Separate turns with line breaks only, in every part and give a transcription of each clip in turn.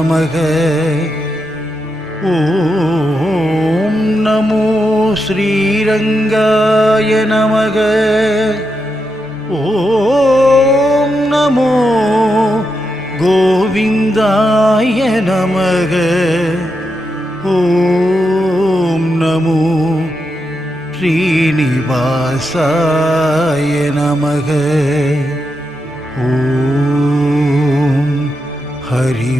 நமக. ஓம் நமோ ஸ்ரீரங்காய நமக. ஓம் நமோ கோவிந்தாய நமக. ஓம் நமோ ஸ்ரீனிவாசாய நமக. ஓம் ஹரி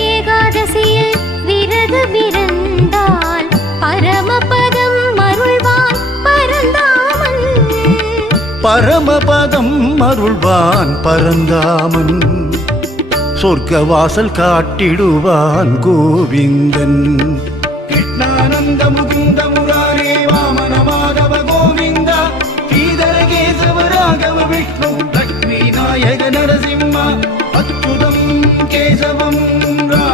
பரமபதம் அருள்வான் பரந்தாமன்.
சொர்க்கவாசல் காட்டிடுவான் கோவிந்தன்.
கிருஷ்ணானந்த முகுந்த முராரே வாமன மாதவ கோவிந்தா. ஸ்ரீதர கேசவ ராகவ விஷ்ணு லக்ஷ்மி நாயக நரசிம்மா அற்புதம் கேசவம் ரா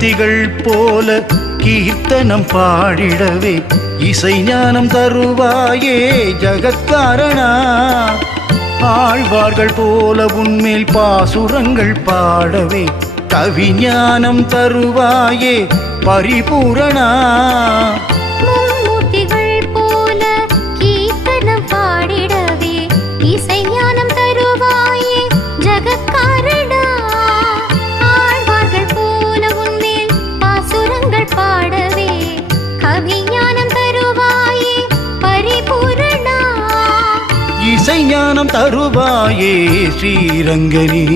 மூர்த்திகள் போல கீர்த்தனம் பாடிடவே இசை ஞானம் தருவாயே ஜகத்காரணா. ஆழ்வார்கள் போல உன்மேல் பாசுரங்கள் பாடவே கவிஞானம் தருவாயே பரிபூரணா. இசை தருவாயே ஸ்ரீரங்கனே.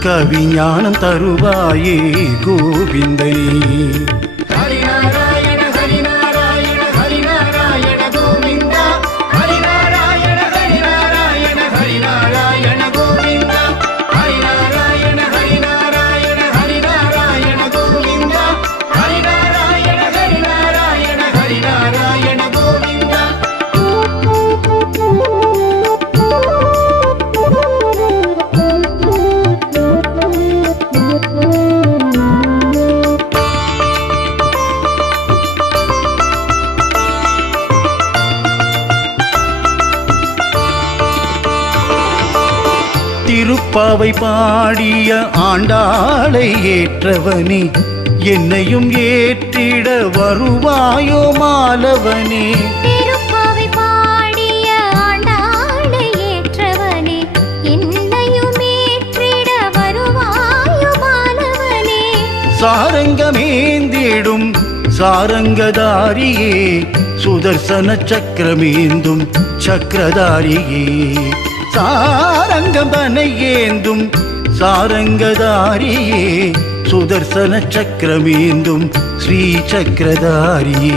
கவிஞானம் தருவாயே கோவிந்தனே. திருப்பாவை பாடிய ஆண்டாளை ஏற்றவனே என்னையும் ஏற்றிட வருவாயோ மாலவனே.
திருப்பாவை பாடிய ஆண்டாளை ஏற்றவனே என்னையும் ஏற்றிட வருவாயோ மாலவனே.
சாரங்கமேந்திடும் சாரங்கதாரியே சுதர்சன சக்கரமேந்தும் சக்கரதாரியே. சாரங்கமனை ஏந்தும் சாரங்கதாரியே சுதர்சன சக்கரமேந்தும் ஸ்ரீ சக்கரதாரியே.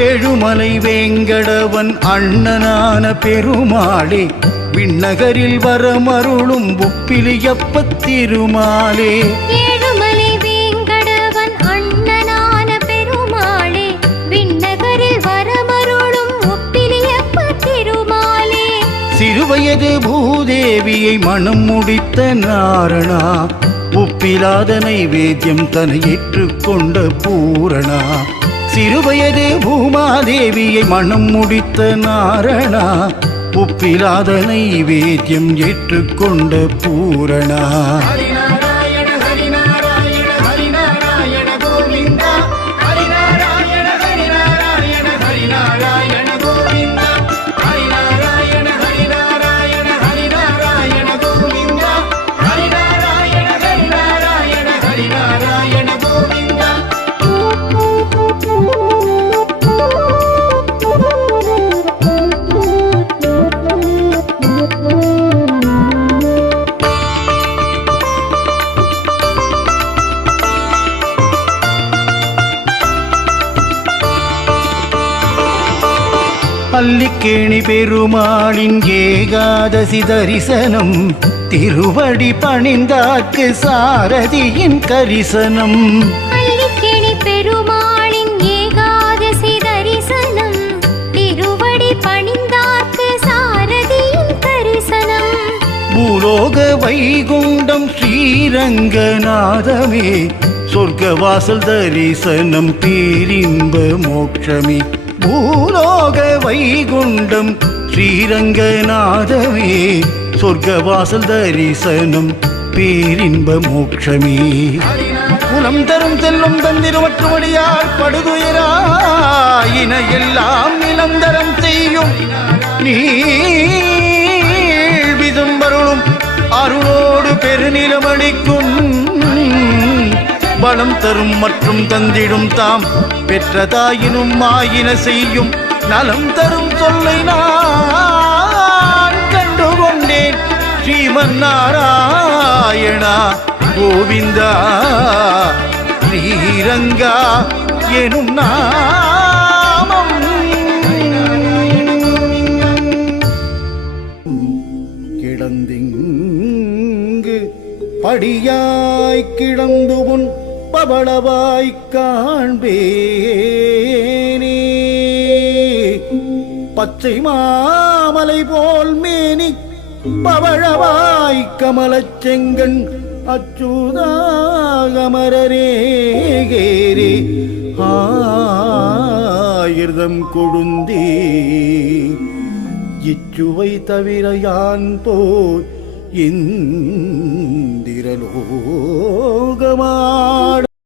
ஏழுமலை வேங்கடவன் அண்ணனான பெருமாளே விண்ணகரில் வரமருளும் ஒப்பிலியப்பத் திருமாலே
ஏழுமலை வேங்கடவன் அண்ணனான பெருமாளே விண்ணகரில் வரமருளும் ஒப்பிலியப்ப திருமாலே
சிறுவயது பூதேவியை மனம் முடித்த நாரணா உப்பிலாத நைவேத்தியம் தன்னை ஏற்றுக்கொண்ட பூரணா. சிறுவயது பூமாதேவியை மனம் முடித்த நாரணா உப்பிலாதனை வேத்தியம் ஏற்றுக்கொண்ட பூரணா. அல்லிக்கேணி பெருமாளின் ஏகாதசி தரிசனம் திருவடி பணிந்தாக்கு சாரதியின் கரிசனம்.
அல்லிக்கேணி பெருமாளின் ஏகாதசி தரிசனம் திருவடி பணிந்தார்க்கு சாரதியின் தரிசனம்
பூலோக வைகுண்டம் ஸ்ரீரங்கநாதமே சொர்க்கவாசல் தரிசனம் பேரின்ப மோட்சமே. பூலோக வைகுண்டம் ஸ்ரீரங்கநாதமே சொர்க்கவாசல் தரிசனம் பேரின்ப மோட்சமே. குலம் தரும் செல்லும் தந்திருவற்றுவடியால் படுதுயராயின எல்லாம் நிலந்தரம் செய்யும் நீள் விதும்பருளும் அருளோடு பெருநிலமளிக்கும் பலம் தரும் மற்றும் தந்திடும் தாம். பெற்ற தாயினும் ஆயின செய்யும் நலம் தரும் சொல்லை நான் கண்டுகொண்டேன். ஸ்ரீமன் நாராயணா கோவிந்தா ஸ்ரீரங்கா எனும் நாமம். கிடந்திங்கு படியாய் கிடந்து உன் பவளவாய் காண்பேனே. பச்சை மாமலை போல் மேனி பவழவாய் கமலச் செங்கண் அச்சுதாகமரரேகேரே ஆயிர்தம் கொழுந்தே இச்சுவை தவிர யான் போய் இந்திரலோகமாட